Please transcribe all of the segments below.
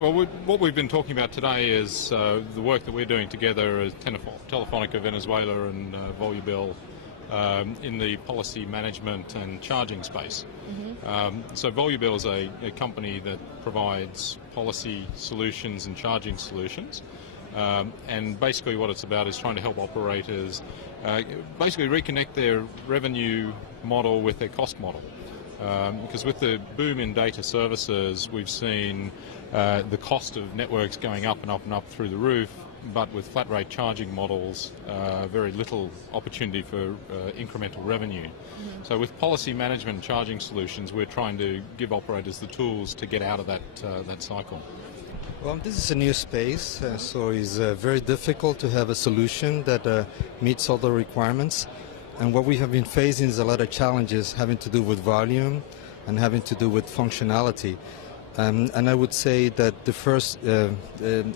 Well, what we've been talking about today is the work that we're doing together as Telefonica Venezuela and Volubill in the policy management and charging space. So Volubill is a company that provides policy solutions and charging solutions. And basically what it's about is trying to help operators basically reconnect their revenue model with their cost model. Because with the boom in data services, we've seen the cost of networks going up and up and up through the roof, but with flat rate charging models, very little opportunity for incremental revenue. So with policy management and charging solutions, we're trying to give operators the tools to get out of that cycle. Well, this is a new space, so it's very difficult to have a solution that meets all the requirements. And what we have been facing is a lot of challenges having to do with volume and having to do with functionality. And I would say that the first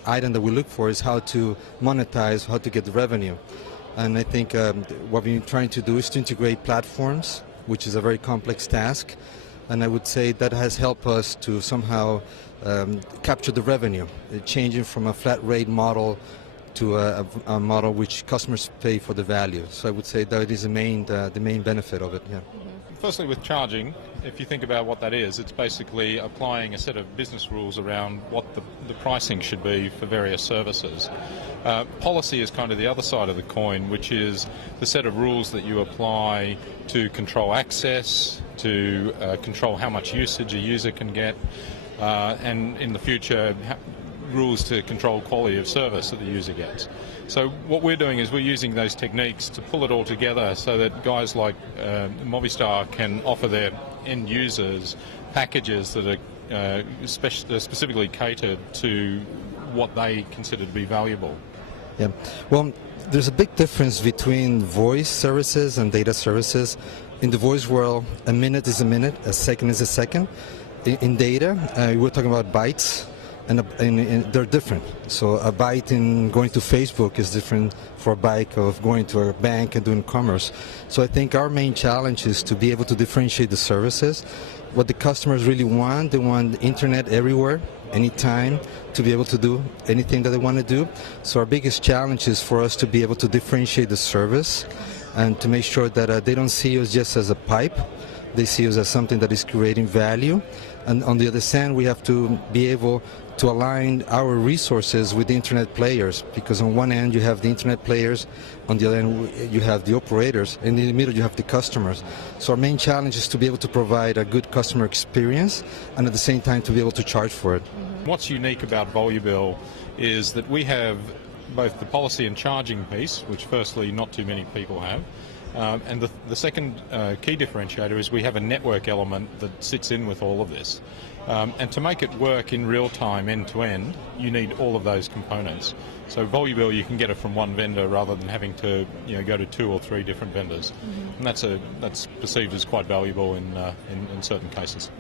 item that we look for is how to monetize, how to get the revenue. And I think what we're trying to do is to integrate platforms, which is a very complex task. And I would say that has helped us to somehow capture the revenue, changing from a flat rate model to a model which customers pay for the value. So I would say that is the main benefit of it. Yeah. Firstly, with charging, if you think about what that is, it's basically applying a set of business rules around what the pricing should be for various services. Policy is kind of the other side of the coin, which is the set of rules that you apply to control access, to control how much usage a user can get, and in the future, rules to control quality of service that the user gets. So what we're doing is we're using those techniques to pull it all together so that guys like Movistar can offer their end users packages that are specifically catered to what they consider to be valuable. Yeah, well, there's a big difference between voice services and data services. In the voice world, a minute is a minute, a second is a second. In data, we're talking about bytes. And they're different. So a byte in going to Facebook is different for a byte of going to a bank and doing commerce. So I think our main challenge is to be able to differentiate the services. What the customers really want, they want internet everywhere, anytime, to be able to do anything that they want to do. So our biggest challenge is for us to be able to differentiate the service and to make sure that they don't see us just as a pipe. They see us as something that is creating value. And on the other hand, we have to be able to align our resources with the internet players, because on one end you have the internet players, on the other end you have the operators, and in the middle you have the customers. So our main challenge is to be able to provide a good customer experience and at the same time to be able to charge for it. What's unique about Volubill is that we have both the policy and charging piece, which firstly not too many people have, and the second key differentiator is we have a network element that sits in with all of this. And to make it work in real time, end to end, you need all of those components. So Volubill, you can get it from one vendor rather than having to go to 2 or 3 different vendors. And that's perceived as quite valuable in certain cases.